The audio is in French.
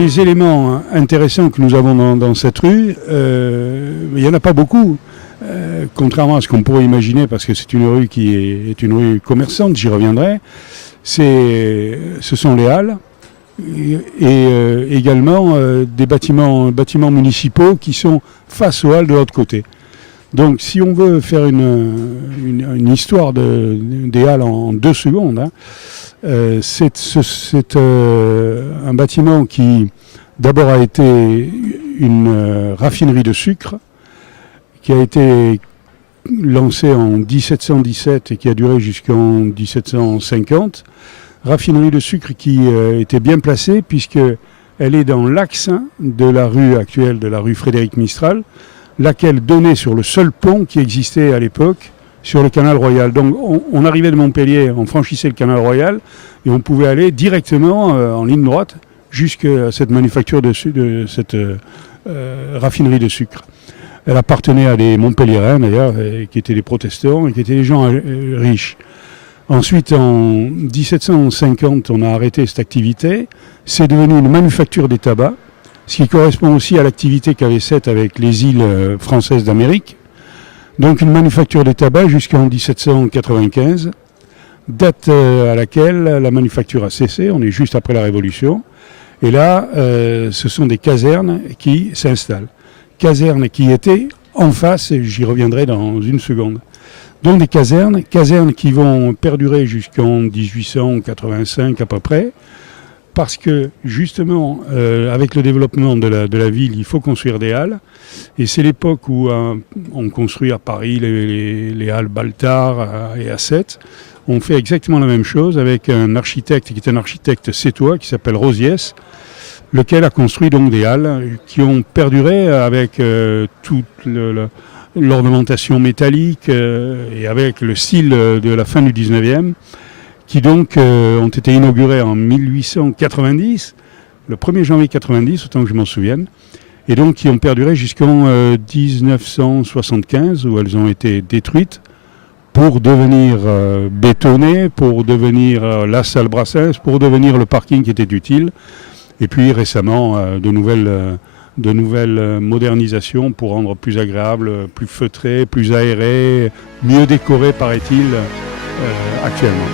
les éléments intéressants que nous avons dans cette rue, il n'y en a pas beaucoup, contrairement à ce qu'on pourrait imaginer, parce que c'est une rue qui est une rue commerçante, j'y reviendrai. Ce sont les halles et également des bâtiments municipaux qui sont face aux halles de l'autre côté. Donc si on veut faire une histoire des halles en 2 secondes, c'est un bâtiment qui d'abord a été une raffinerie de sucre qui a été lancée en 1717 et qui a duré jusqu'en 1750. Raffinerie de sucre qui était bien placée puisqu'elle est dans l'axe de la rue actuelle, de la rue Frédéric Mistral, laquelle donnait sur le seul pont qui existait à l'époque sur le canal Royal. Donc on arrivait de Montpellier, on franchissait le canal Royal et on pouvait aller directement en ligne droite jusqu'à cette manufacture de cette raffinerie de sucre. Elle appartenait à des Montpelliérains d'ailleurs, qui étaient des protestants et qui étaient des gens riches. Ensuite, en 1750, on a arrêté cette activité. C'est devenu une manufacture des tabacs, ce qui correspond aussi à l'activité qu'avait Sète avec les îles françaises d'Amérique. Donc une manufacture des tabacs jusqu'en 1795, date à laquelle la manufacture a cessé, on est juste après la Révolution. Et là, ce sont des casernes qui s'installent. Casernes qui étaient en face, et j'y reviendrai dans une seconde. Donc des casernes qui vont perdurer jusqu'en 1885 à peu près, parce que justement, avec le développement de la ville, il faut construire des halles. Et c'est l'époque où on construit à Paris les halles Baltard et à Sète. On fait exactement la même chose avec un architecte qui est un architecte sétois qui s'appelle Rosiès, lequel a construit donc des halles qui ont perduré avec toute l'ornementation métallique et avec le style de la fin du 19e, qui donc ont été inaugurées en 1890, le 1er janvier 90, autant que je m'en souvienne, et donc qui ont perduré jusqu'en 1975, où elles ont été détruites pour devenir bétonnées, pour devenir la salle Brassens, pour devenir le parking qui était utile, et puis récemment de nouvelles modernisations pour rendre plus agréable, plus feutré, plus aéré, mieux décoré, paraît-il, actuellement.